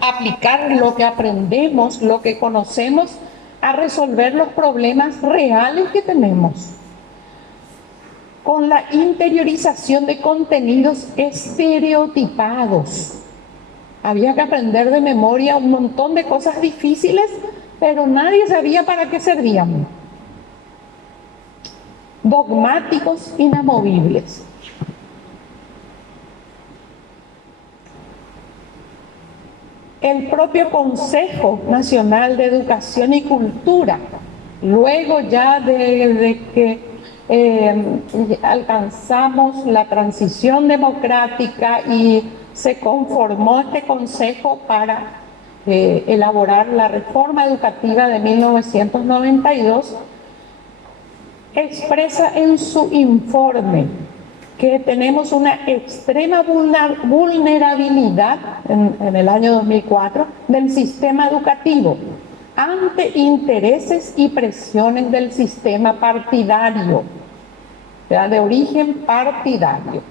aplicar lo que aprendemos, lo que conocemos, a resolver los problemas reales que tenemos. Con la interiorización de contenidos estereotipados. Había que aprender de memoria un montón de cosas difíciles, pero nadie sabía para qué servían. Dogmáticos inamovibles. El propio Consejo Nacional de Educación y Cultura, luego ya de que alcanzamos la transición democrática y se conformó este consejo para elaborar la reforma educativa de 1992, expresa en su informe que tenemos una extrema vulnerabilidad en el año 2004 del sistema educativo ante intereses y presiones del sistema partidario, de origen partidario.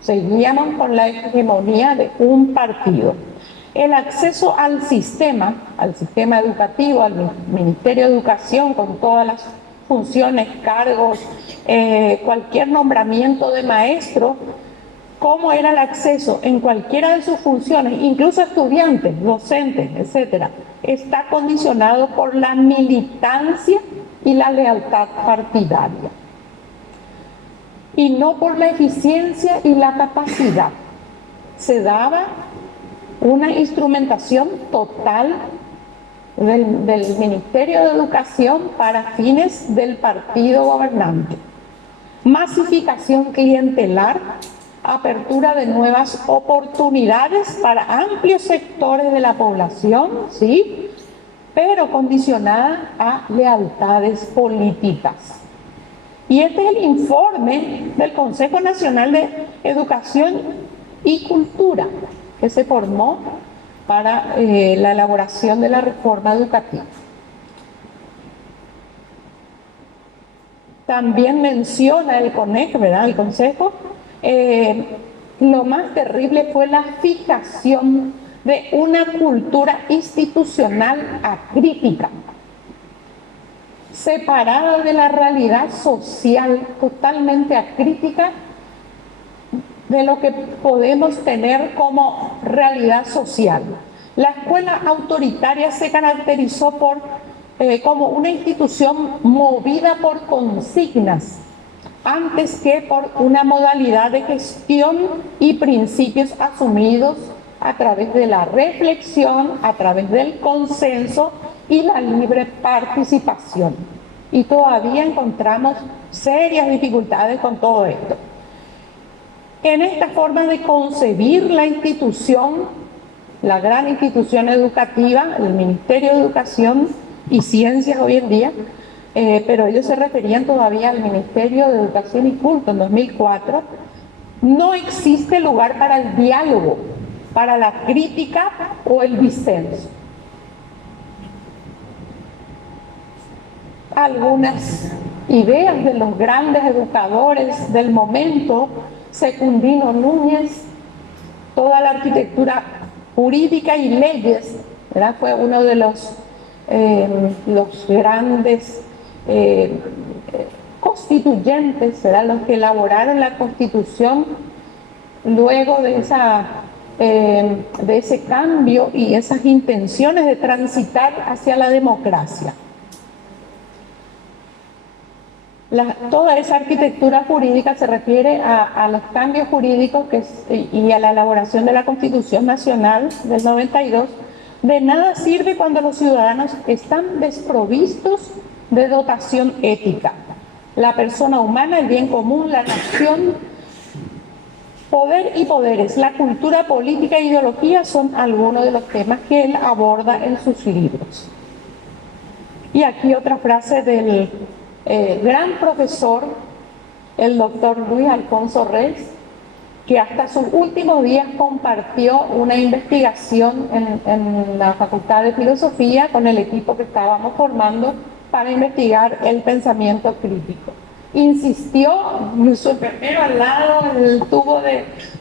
Seguíamos con la hegemonía de un partido. El acceso al sistema educativo, al Ministerio de Educación, con todas las funciones, cargos, cualquier nombramiento de maestro, cómo era el acceso en cualquiera de sus funciones, incluso estudiantes, docentes, etcétera, está condicionado por la militancia y la lealtad partidaria, y no por la eficiencia y la capacidad. Se daba una instrumentación total del Ministerio de Educación para fines del partido gobernante. Masificación clientelar, apertura de nuevas oportunidades para amplios sectores de la población, ¿sí?, pero condicionada a lealtades políticas. Y este es el informe del Consejo Nacional de Educación y Cultura, que se formó para la elaboración de la reforma educativa. También menciona el CONEC, ¿verdad?, el Consejo, lo más terrible fue la fijación de una cultura institucional acrítica, separada de la realidad social, totalmente acrítica de lo que podemos tener como realidad social. La escuela autoritaria se caracterizó como una institución movida por consignas, antes que por una modalidad de gestión y principios asumidos a través de la reflexión, a través del consenso y la libre participación. Y todavía encontramos serias dificultades con todo esto. En esta forma de concebir la institución, la gran institución educativa, el Ministerio de Educación y Ciencias hoy en día, pero ellos se referían todavía al Ministerio de Educación y Culto en 2004, no existe lugar para el diálogo, para la crítica o el disenso. Algunas ideas de los grandes educadores del momento, Secundino Núñez, toda la arquitectura jurídica y leyes, ¿verdad?, fue uno de los grandes constituyentes, ¿verdad?, los que elaboraron la Constitución luego de ese cambio y esas intenciones de transitar hacia la democracia. Toda esa arquitectura jurídica se refiere a los cambios jurídicos y a la elaboración de la Constitución Nacional del 92. De nada sirve cuando los ciudadanos están desprovistos de dotación ética. La persona humana, el bien común, la nación, poder y poderes, la cultura política e ideología son algunos de los temas que él aborda en sus libros. Y aquí otra frase del gran profesor, el doctor Luis Alfonso Reyes, que hasta sus últimos días compartió una investigación en la Facultad de Filosofía con el equipo que estábamos formando para investigar el pensamiento crítico. insistió, su enfermero al lado, el tubo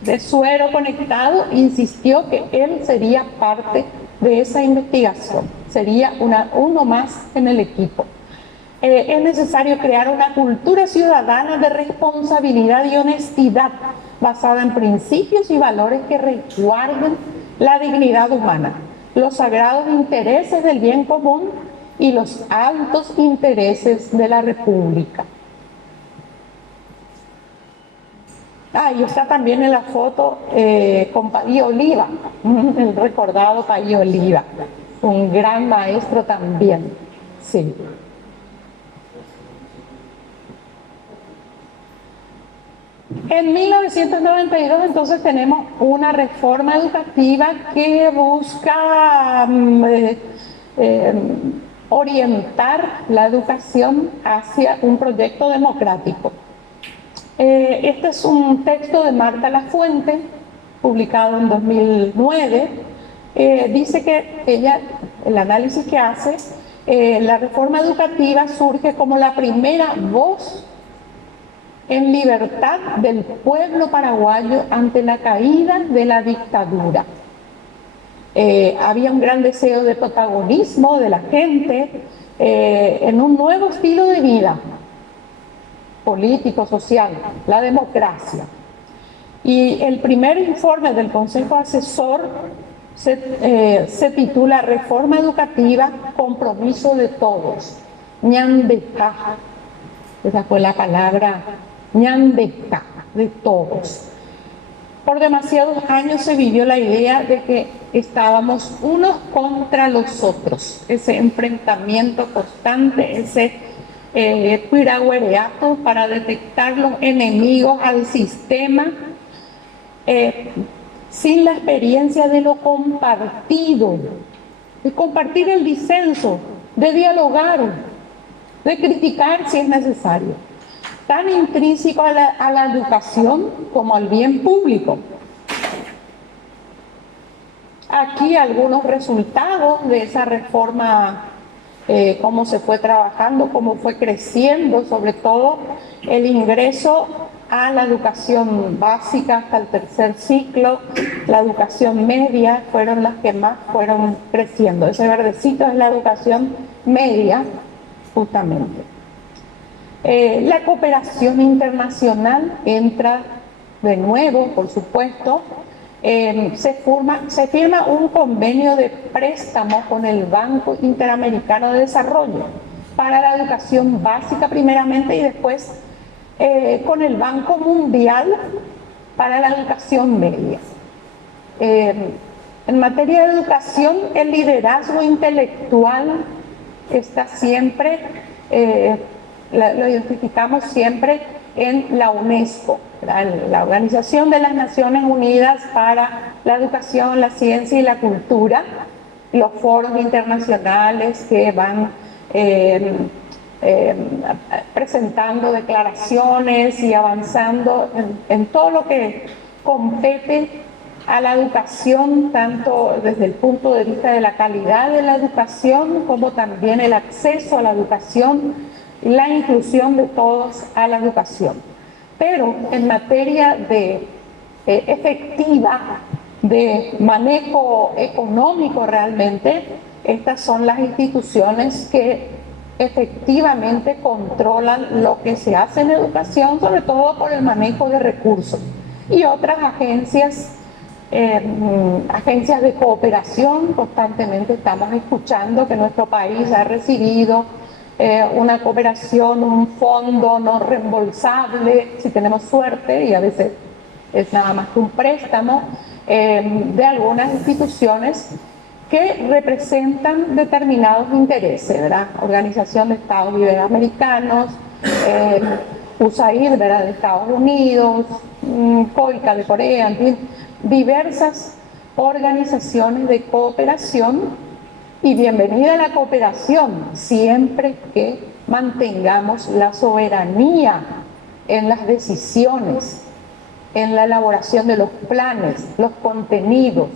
de suero conectado, insistió que él sería parte de esa investigación, sería uno más en el equipo. Es necesario crear una cultura ciudadana de responsabilidad y honestidad basada en principios y valores que resguarden la dignidad humana, los sagrados intereses del bien común y los altos intereses de la República. Y está también en la foto con Pabí Oliva, el recordado Pabí Oliva, un gran maestro también, sí. En 1992 entonces tenemos una reforma educativa que busca orientar la educación hacia un proyecto democrático. Este es un texto de Marta Lafuente, publicado en 2009. Dice que ella, el análisis que hace, la reforma educativa surge como la primera voz en libertad del pueblo paraguayo ante la caída de la dictadura. Había un gran deseo de protagonismo de la gente en un nuevo estilo de vida político, social, la democracia. Y el primer informe del Consejo Asesor se titula Reforma Educativa, Compromiso de Todos. Ñandecá, esa fue la palabra, Ñandecá, de todos. Por demasiados años se vivió la idea de que estábamos unos contra los otros, ese enfrentamiento constante, ese cuiraguereato para detectar los enemigos al sistema, sin la experiencia de lo compartido, de compartir el disenso, de dialogar, de criticar si es necesario, tan intrínseco a la educación como al bien público. Aquí algunos resultados de esa reforma, cómo se fue trabajando, cómo fue creciendo, sobre todo el ingreso a la educación básica hasta el tercer ciclo, la educación media, fueron las que más fueron creciendo. Ese verdecito es la educación media, justamente. La cooperación internacional entra de nuevo, por supuesto. Se firma un convenio de préstamo con el Banco Interamericano de Desarrollo para la educación básica primeramente y después con el Banco Mundial para la educación media. En materia de educación, el liderazgo intelectual está siempre, lo identificamos siempre en la UNESCO, la Organización de las Naciones Unidas para la Educación, la Ciencia y la Cultura, los foros internacionales que van presentando declaraciones y avanzando en todo lo que compete a la educación, tanto desde el punto de vista de la calidad de la educación, como también el acceso a la educación y la inclusión de todos a la educación. Pero en materia de efectiva, de manejo económico realmente, estas son las instituciones que efectivamente controlan lo que se hace en educación, sobre todo por el manejo de recursos. Y otras agencias de cooperación, constantemente estamos escuchando que nuestro país ha recibido una cooperación, un fondo no reembolsable, si tenemos suerte, y a veces es nada más que un préstamo, de algunas instituciones que representan determinados intereses, ¿verdad? Organización de Estados Iberoamericanos, USAID, ¿verdad?, de Estados Unidos, COICA de Corea, en fin, diversas organizaciones de cooperación. Y bienvenida a la cooperación, siempre que mantengamos la soberanía en las decisiones, en la elaboración de los planes, los contenidos.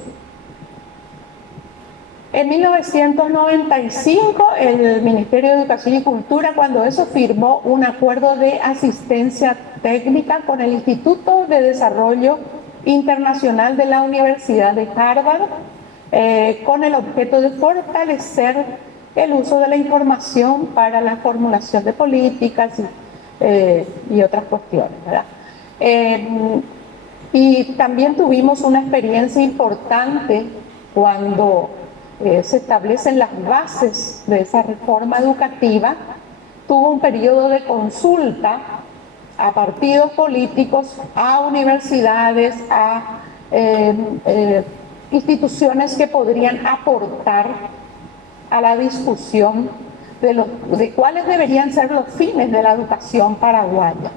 En 1995, el Ministerio de Educación y Cultura, cuando eso, firmó un acuerdo de asistencia técnica con el Instituto de Desarrollo Internacional de la Universidad de Harvard, con el objeto de fortalecer el uso de la información para la formulación de políticas y otras cuestiones, ¿verdad? Y también tuvimos una experiencia importante cuando se establecen las bases de esa reforma educativa. Tuvo un periodo de consulta a partidos políticos, a universidades, a instituciones que podrían aportar a la discusión de cuáles deberían ser los fines de la educación paraguaya.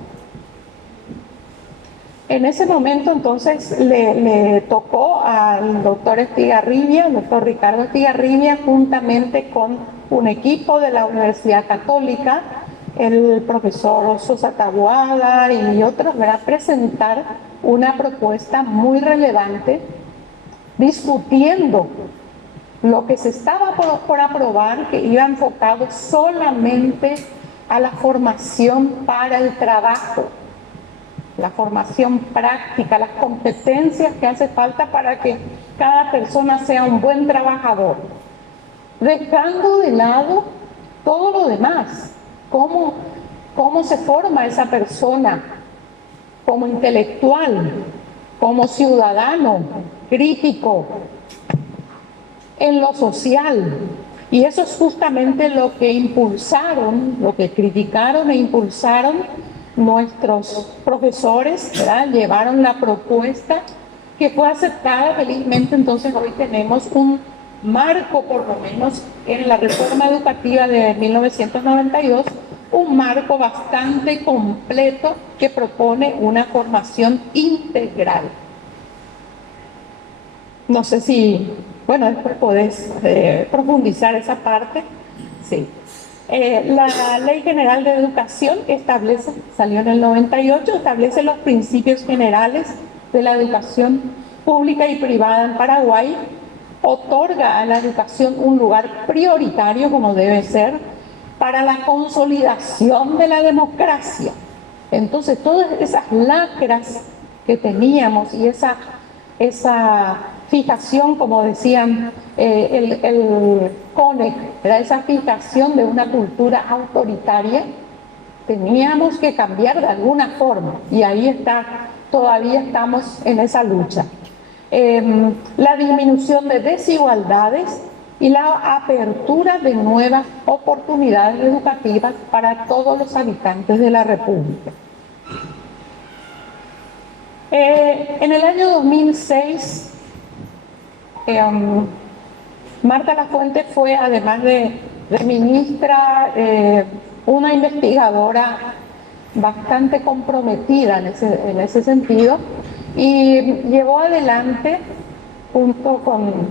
En ese momento, entonces, le tocó al doctor Estigarribia, el doctor Ricardo Estigarribia, juntamente con un equipo de la Universidad Católica, el profesor Sosa Taboada y otros, ¿verdad?, presentar una propuesta muy relevante, discutiendo lo que se estaba por aprobar, que iba enfocado solamente a la formación para el trabajo, la formación práctica, las competencias que hace falta para que cada persona sea un buen trabajador, dejando de lado todo lo demás, cómo se forma esa persona como intelectual, como ciudadano, crítico, en lo social. Y eso es justamente lo que impulsaron, lo que criticaron e impulsaron nuestros profesores, ¿verdad? Llevaron la propuesta que fue aceptada felizmente. Entonces hoy tenemos un marco, por lo menos en la reforma educativa de 1992, un marco bastante completo que propone una formación integral. No sé si, bueno, después podés profundizar esa parte. Sí. La Ley General de Educación establece, salió en el 98, establece los principios generales de la educación pública y privada en Paraguay, otorga a la educación un lugar prioritario, como debe ser, para la consolidación de la democracia. Entonces, todas esas lacras que teníamos y esa fijación, como decían el CONEC, era esa fijación de una cultura autoritaria, teníamos que cambiar de alguna forma, y ahí está, todavía estamos en esa lucha. La disminución de desigualdades y la apertura de nuevas oportunidades educativas para todos los habitantes de la República. En el año 2006, Marta Lafuente fue, además de ministra, una investigadora bastante comprometida en ese sentido, y llevó adelante, junto con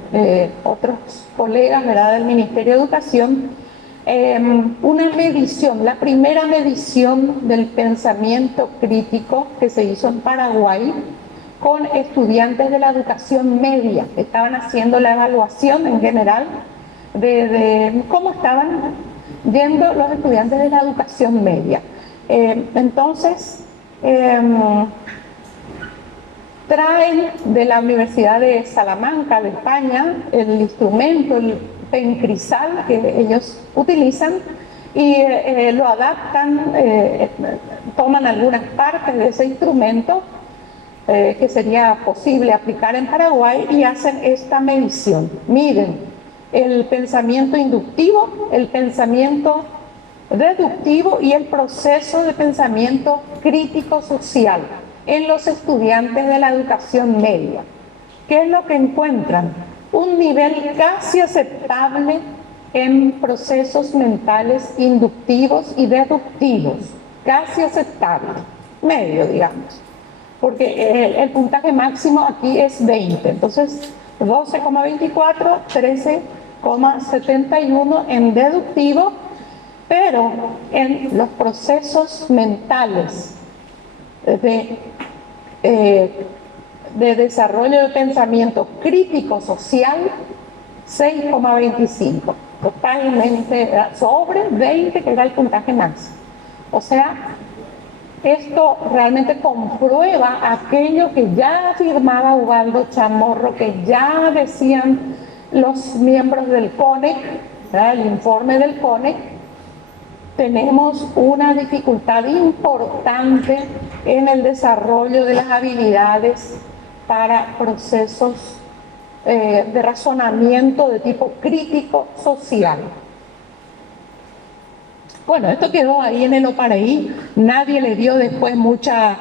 otros colegas, ¿verdad?, del Ministerio de Educación, una medición, la primera medición del pensamiento crítico que se hizo en Paraguay con estudiantes de la educación media, que estaban haciendo la evaluación en general de cómo estaban yendo los estudiantes de la educación media. Entonces, traen de la Universidad de Salamanca, de España, el instrumento, el Pencrisal, que ellos utilizan, y lo adaptan, toman algunas partes de ese instrumento que sería posible aplicar en Paraguay, y hacen esta medición. Miden el pensamiento inductivo, el pensamiento deductivo y el proceso de pensamiento crítico social en los estudiantes de la educación media. ¿Qué es lo que encuentran? Un nivel casi aceptable en procesos mentales inductivos y deductivos, casi aceptable, medio, digamos, porque el puntaje máximo aquí es 20, entonces 12,24, 13,71 en deductivo, pero en los procesos mentales de desarrollo de pensamiento crítico social 6,25, totalmente sobre 20, que era el puntaje máximo. O sea, esto realmente comprueba aquello que ya afirmaba Ubaldo Chamorro, que ya decían los miembros del CONEC, el informe del CONEC. Tenemos una dificultad importante en el desarrollo de las habilidades para procesos de razonamiento de tipo crítico social. Bueno, esto quedó ahí en el Oparaí, nadie le dio después mucha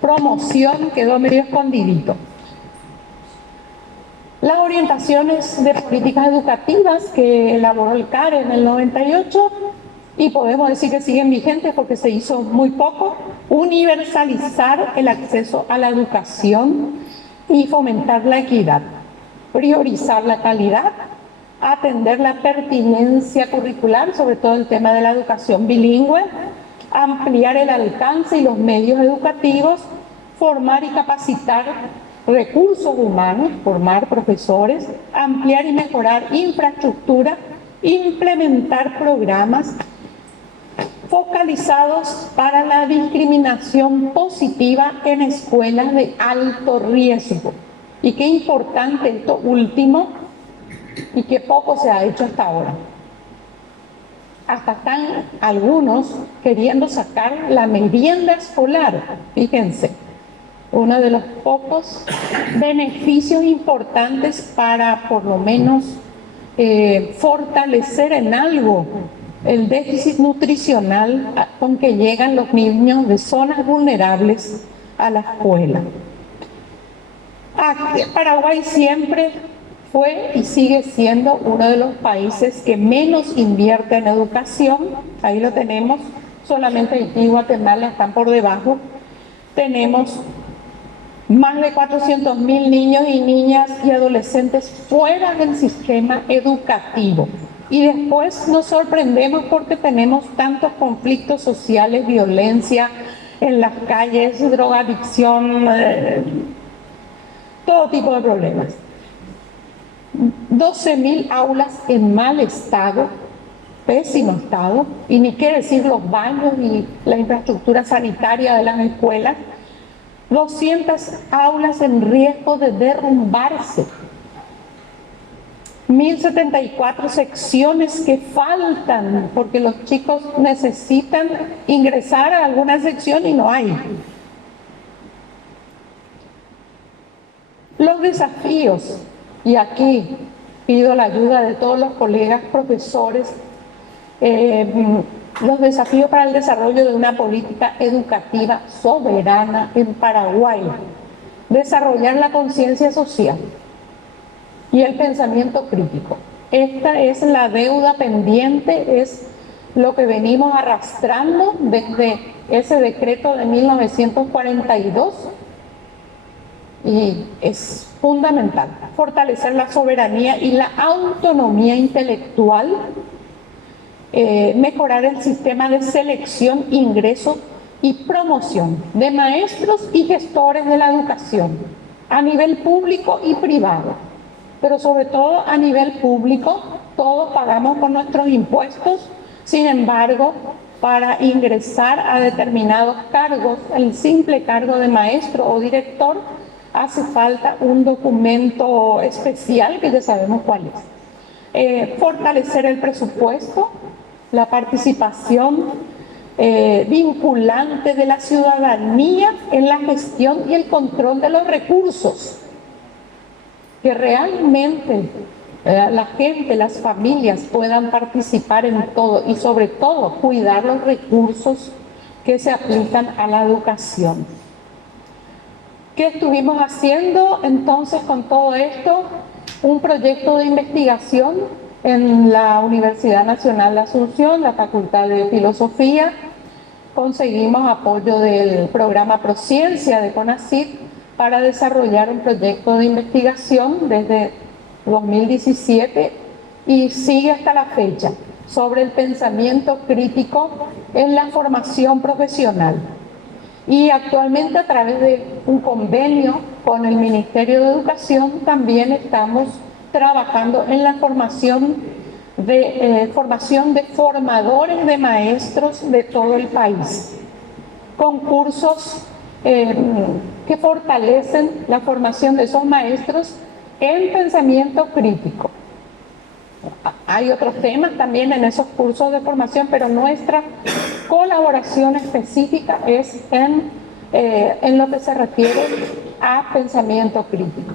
promoción, quedó medio escondidito. Las orientaciones de políticas educativas que elaboró el CARE en el 98, y podemos decir que siguen vigentes porque se hizo muy poco: universalizar el acceso a la educación y fomentar la equidad, priorizar la calidad, atender la pertinencia curricular, sobre todo el tema de la educación bilingüe, ampliar el alcance y los medios educativos, formar y capacitar recursos humanos, formar profesores, ampliar y mejorar infraestructura, implementar programas focalizados para la discriminación positiva en escuelas de alto riesgo. Y qué importante esto último, y que poco se ha hecho hasta ahora. Hasta están algunos queriendo sacar la merienda escolar, fíjense, uno de los pocos beneficios importantes para por lo menos fortalecer en algo el déficit nutricional con que llegan los niños de zonas vulnerables a la escuela. Paraguay siempre fue y sigue siendo uno de los países que menos invierte en educación. Ahí lo tenemos, solamente Haití y Guatemala están por debajo. Tenemos más de 400.000 niños y niñas y adolescentes fuera del sistema educativo. Y después nos sorprendemos porque tenemos tantos conflictos sociales, violencia en las calles, drogadicción, todo tipo de problemas. 12.000 aulas en mal estado, pésimo estado, y ni qué decir los baños y la infraestructura sanitaria de las escuelas. 200 aulas en riesgo de derrumbarse. 1.074 secciones que faltan porque los chicos necesitan ingresar a alguna sección y no hay. Los desafíos, y aquí pido la ayuda de todos los colegas profesores, los desafíos para el desarrollo de una política educativa soberana en Paraguay: desarrollar la conciencia social y el pensamiento crítico. Esta es la deuda pendiente, es lo que venimos arrastrando desde ese decreto de 1942, y es fundamental fortalecer la soberanía y la autonomía intelectual, mejorar el sistema de selección, ingreso y promoción de maestros y gestores de la educación a nivel público y privado, pero sobre todo a nivel público. Todos pagamos con nuestros impuestos, sin embargo, para ingresar a determinados cargos, el simple cargo de maestro o director, hace falta un documento especial que ya sabemos cuál es. Fortalecer el presupuesto, la participación vinculante de la ciudadanía en la gestión y el control de los recursos. Que realmente la gente, las familias puedan participar en todo y sobre todo cuidar los recursos que se aplican a la educación. ¿Qué estuvimos haciendo entonces con todo esto? Un proyecto de investigación en la Universidad Nacional de Asunción, la Facultad de Filosofía. Conseguimos apoyo del programa Prociencia de CONACYT para desarrollar un proyecto de investigación desde 2017 y sigue hasta la fecha, sobre el pensamiento crítico en la formación profesional. Y actualmente, a través de un convenio con el Ministerio de Educación, también estamos trabajando en la formación de formadores de maestros de todo el país, con cursos que fortalecen la formación de esos maestros en pensamiento crítico. Hay otros temas también en esos cursos de formación, pero nuestra colaboración específica es en lo que se refiere a pensamiento crítico.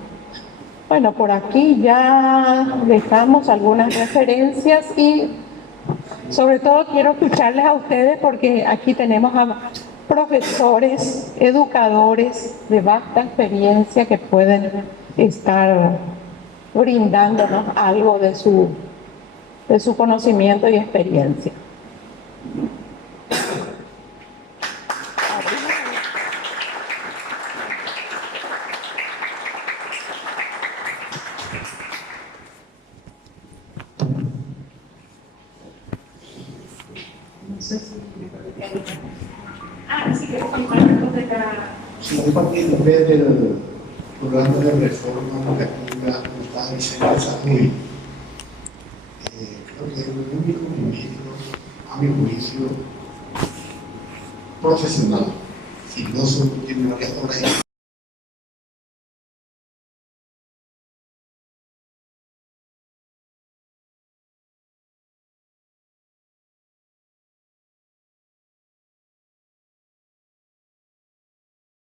Bueno, por aquí ya dejamos algunas referencias y sobre todo quiero escucharles a ustedes porque aquí tenemos a profesores, educadores de vasta experiencia que pueden estar brindándonos algo de su conocimiento y experiencia. Sí, yo participé del programa de reforma educativa que estaba diseñado muy, creo que es el único ministro, a mi juicio, profesional, filósofo, tiene varias obras